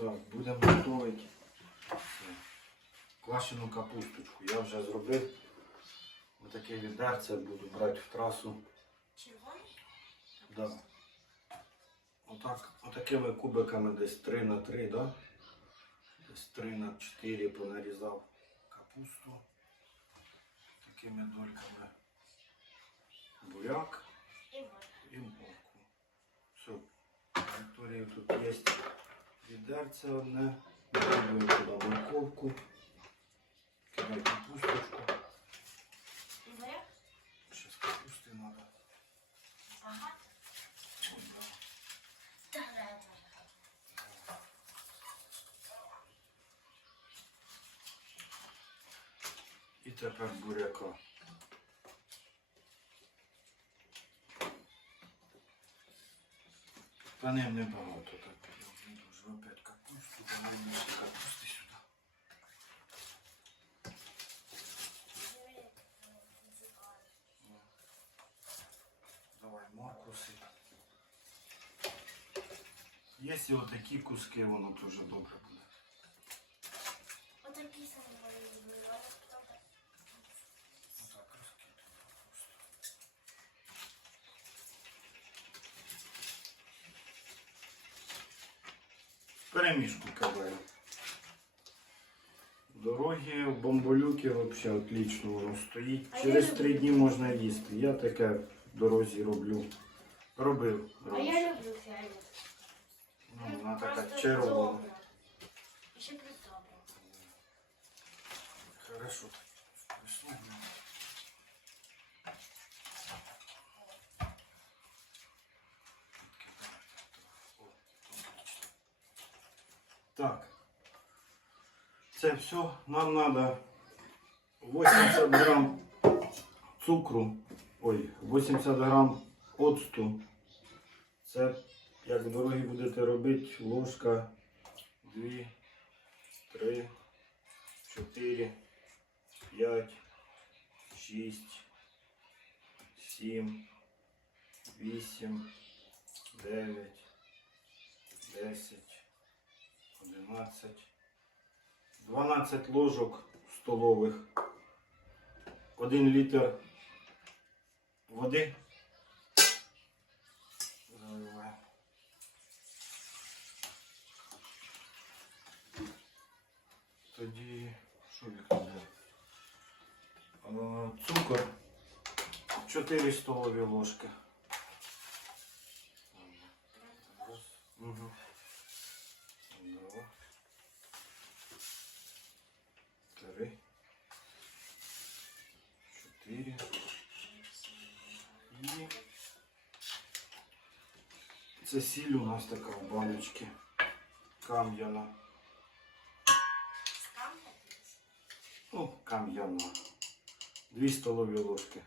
Так, будемо готувати квашену капусточку. Я вже зробив. Отаке відерце буду брати в трасу. Да. Отак, отакими кубиками десь 3 на 3, да? Десь 3 на 4 понарізав капусту. Такими дольками. Буряк І морку. Все. Вікторії тут є відерце одне. Добавляємо туди морковку. Кидай капусточку. Зараз капусти треба. Ой, да. І тепер буряка. Та не небагато так. Я не дуже опять капусту, давай ще капусти сюди. Давай морку сип. Якщо отакі куски, воно дуже добре буде. Перемішку кидаю. Дороги в бомболюки взагалі отлично воно стоїть. Через три дні можна їсти. Я таке в дорозі роблю. Робив. А я люблю фіолет. Ну, вона така червона. І ще добра. Хорошо. Вкусно. Так. Це все. Нам треба 80 грам цукру. Ой, 80 грам оцту. Це, як дорогі будете робити, ложка 2, 3, 4, 5, 6, 7, 8, 9, 10, 11, 12 ложок столових, 1 літр води. Тоді що відкладемо? Е, Цукор 4 столові ложки. Раз. Угу. Це сіль у нас така в баночці. Кам'яна. Ну, кам'яна. Дві столові ложки.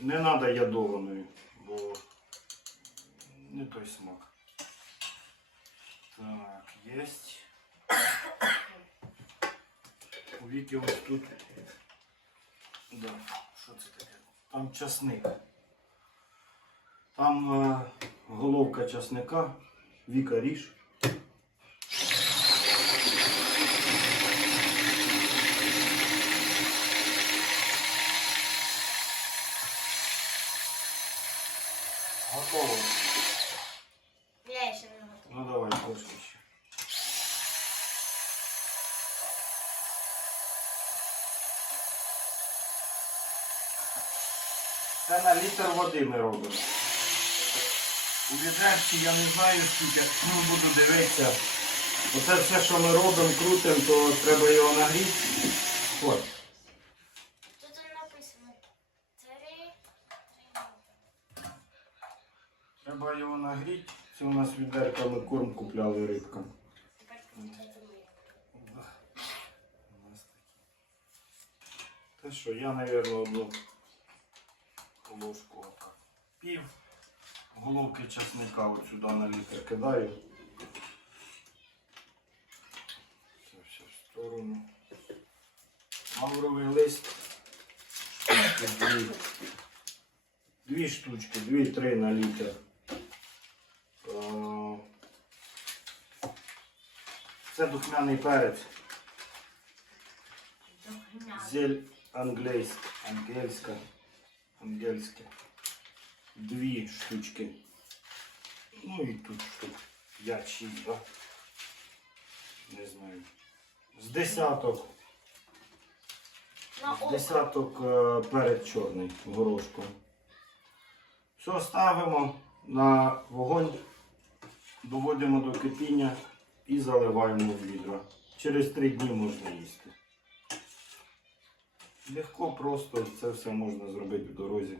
Не треба ядованою, бо не той смак. Так, єсть. У Віки ось тут. Да, що це таке? Там часник. Там е, головка часника. Віка ріж. Готово. Я ще не готова. Ну давай, трошки ще. Це на літр води ми робимо. У відречці я не знаю скільки, ну буду дивитися. Оце все, що ми робимо, крутимо, то треба його нагріти. От. Тут написано три. Треба його нагріти. Це у нас відерка ми корм купляли рибкам. Те що, я, мабуть, одну ложку. Пів головки часника от сюди на літр кидаю. Це все в сторону. Мавровий лист. Штучки дві. Дві штучки, дві-три на літр. Це духмяний перець. Зель англійська. Ангельська. Ангельська. Дві штучки. Ну і тут штук 5-6, да? Не знаю. З десяток. З десяток е, перець чорний горошком. Все ставимо на вогонь, доводимо до кипіння і заливаємо в відра. Через три дні можна їсти. Легко, просто це все можна зробити в дорозі.